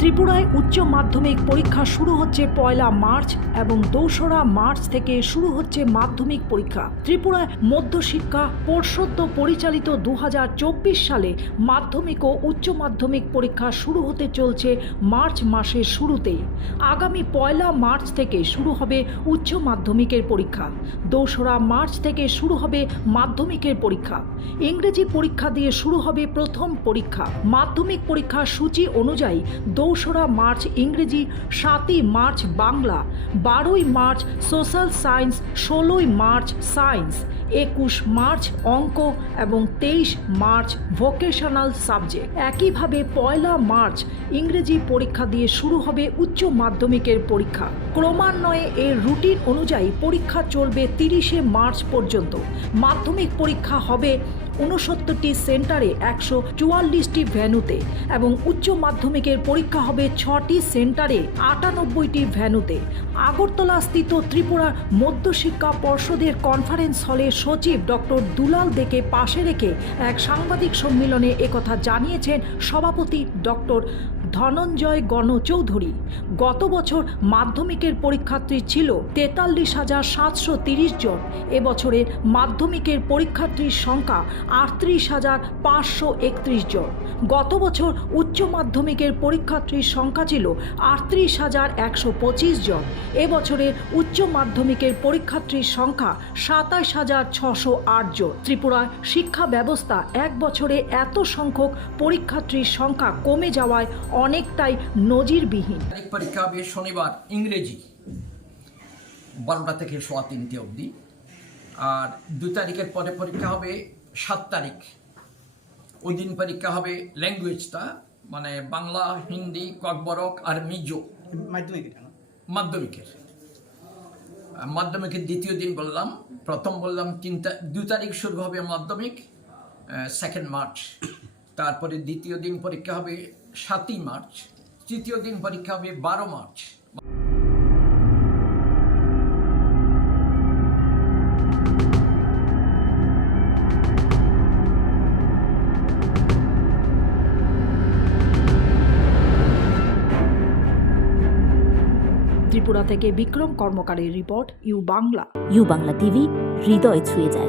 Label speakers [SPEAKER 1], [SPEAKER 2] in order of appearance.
[SPEAKER 1] ত্রিপুরায় উচ্চ মাধ্যমিক পরীক্ষা শুরু হচ্ছে পয়লা মার্চ এবং দোসরা মার্চ থেকে শুরু হচ্ছে মাধ্যমিক পরীক্ষা। ত্রিপুরায় মধ্যশিক্ষা পর্ষদ পরিচালিত দু হাজার চব্বিশ সালে মাধ্যমিক ও উচ্চ মাধ্যমিক পরীক্ষা শুরু হতে চলছে মার্চ মাসের শুরুতেই আগামী পয়লা মার্চ থেকে শুরু হবে উচ্চ মাধ্যমিকের পরীক্ষা। দোসরা মার্চ থেকে শুরু হবে মাধ্যমিকের পরীক্ষা। ইংরেজি পরীক্ষা দিয়ে শুরু হবে প্রথম পরীক্ষা। মাধ্যমিক পরীক্ষার সূচি অনুযায়ী দোসরা মার্চ ইংরেজি, সাতই মার্চ বাংলা, বারোই মার্চ সোশ্যাল সায়েন্স, ষোলোই মার্চ সায়েন্স, একুশ মার্চ অঙ্ক এবং তেইশ মার্চ ভোকেশনাল সাবজেক্ট। একইভাবে পয়লা মার্চ ইংরেজি পরীক্ষা দিয়ে শুরু হবে উচ্চ মাধ্যমিকের পরীক্ষা। ক্রমান্বয়ে এর রুটিন অনুযায়ী পরীক্ষা চলবে তিরিশে মার্চ পর্যন্ত। মাধ্যমিক পরীক্ষা হবে উনসত্তরটি সেন্টারে একশো চুয়াল্লিশটি ভ্যানুতে এবং উচ্চ মাধ্যমিকের পরীক্ষা হবে ছটি সেন্টারে আটানব্বইটি ভ্যানুতে আগরতলা স্থিত ত্রিপুরা মধ্যশিক্ষা পর্ষদের কনফারেন্স হলে সচিব ডক্টর দুলাল দেকে পাশে রেখে এক সাংবাদিক সম্মেলনে একথা জানিয়েছেন সভাপতি ডক্টর ধনঞ্জয় গণচৌধুরী। গত বছর মাধ্যমিকের পরীক্ষার্থী ছিল তেতাল্লিশ হাজার সাতশো তিরিশ জন। এবছরের মাধ্যমিকের পরীক্ষার্থীর সংখ্যা আটত্রিশ হাজার পাঁচশো একত্রিশ জন। গত বছর উচ্চ মাধ্যমিকের পরীক্ষার্থীর সংখ্যা ছিল আটত্রিশ হাজার একশো পঁচিশ জন। এবছরের উচ্চ মাধ্যমিকের পরীক্ষার্থীর সংখ্যা সাতাশ হাজার ছশো আট জন। ত্রিপুরার শিক্ষা ব্যবস্থা এক বছরে এত সংখ্যক পরীক্ষার্থীর সংখ্যা কমে যাওয়ায় অনেকটাই নজিরবিহীন।
[SPEAKER 2] পরীক্ষা হবে শনিবার ইংরেজি। বারোটা থেকে সোয়া তিনটে অবধি। আর দু তারিখের পরে পরীক্ষা হবে সাত তারিখ। ওই দিন পরীক্ষা হবে ল্যাঙ্গুয়েজটা মানে বাংলা হিন্দি ককবরক আর মিজো।
[SPEAKER 3] মাধ্যমিক এটা না?
[SPEAKER 2] মাধ্যমিকের। মাধ্যমিকের দ্বিতীয় দিন বললাম প্রথম বললাম তিন দু তারিখ শুরু হবে মাধ্যমিক সেকেন্ড মার্চ তারপরে দ্বিতীয় দিন পরীক্ষা হবে সাতই মার্চ তৃতীয় দিন পরীক্ষা হবে বারো মার্চ।
[SPEAKER 1] ত্রিপুরা থেকে Bikram কর্মকারের report U Bangla.
[SPEAKER 4] U Bangla TV হৃদয় ছুঁয়ে যায়।